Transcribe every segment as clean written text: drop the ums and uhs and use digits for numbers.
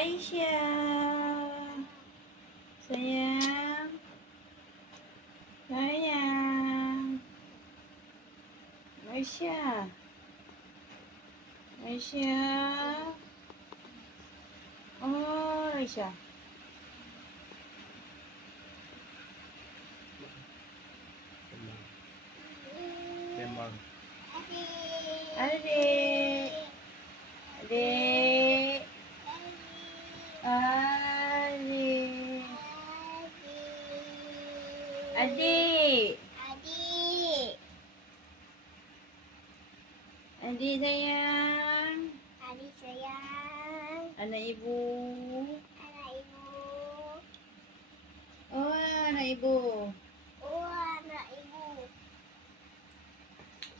Aisyah. Sayang. Sayang. Aisyah. Aisyah. Oh, Aisyah. Sembang. Adik. Adik. Adik. Adik. Adik sayang. Adik sayang. Anak ibu. Anak ibu. Oh, anak ibu. Oh, anak ibu.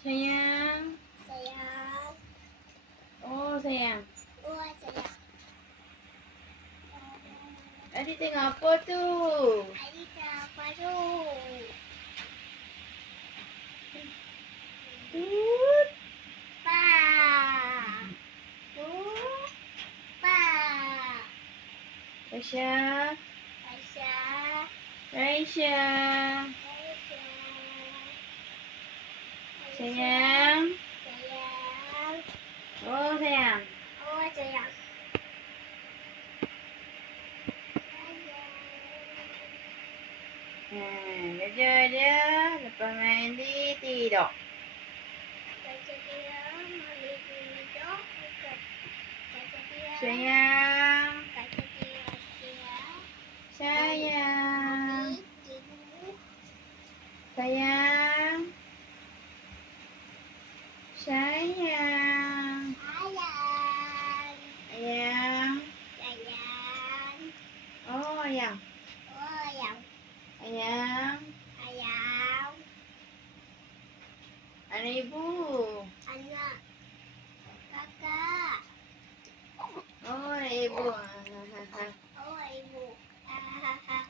Sayang. Sayang. Oh, sayang. Oh, sayang. Adik tengok apa tu? Adik apa tu? Tut. Pa. Tu. Pa. Aisyah. Aisyah. Aisyah. Aisyah. Sayang. Sayang. Oh, sayang. Oh, sayang. Kerja dia. Lepas mandi, tidur. Baca dia, mandi tidur. Baca dia. Sayang. Baca dia. Sayang. Mandi tidur. Sayang. Sayang. Sayang. Ayang. Sayang. Oh, ayang. Oh, yang. Ayang. Ayang. Anak ibu. Anak. Kakak. Oh, anak ibu. Oh, ibu. Hahaha.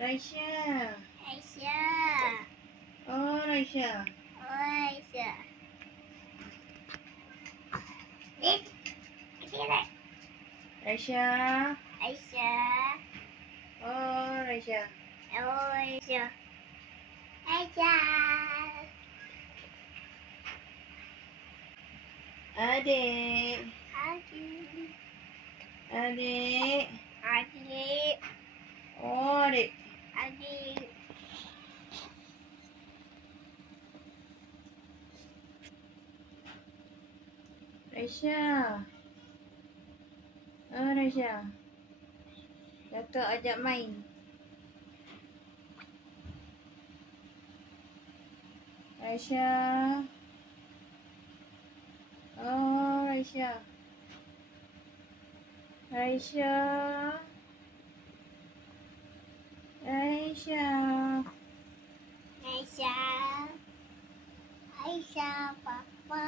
Raisya. Aisyah. Oh, Raisya. Oh, Aisyah. Dik. Sini. Raisya. Aisyah. Oh, Raisya. Oh, Aisyah. Aisyah. Adik. Adik. Adik. Adik. Oh, adik. Adik. Raisya. Oh, Raisya. Kakak ajak main. Raisya. Oh, Raisya. Raisya. Raisya. Aisyah. Aisyah, Papa.